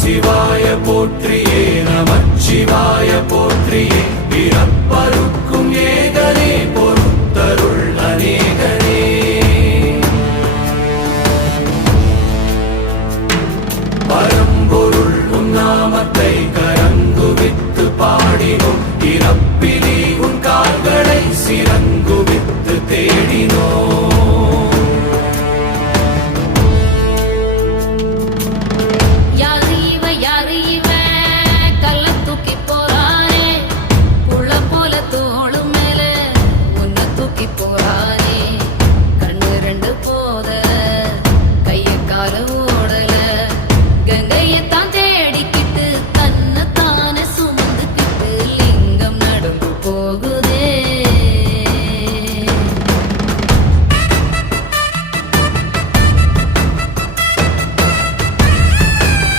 சிவாய போற்றியே நமச்சிவாய போற்றியே பிறப்பருக்கும் ஏகனே பொறுத்தருள் அநேகனே பரம்பொருள் உன் நாமத்தை கரங்குவித்து பாடினோம் இறப்பிலி உன் கால்களை சிறந்த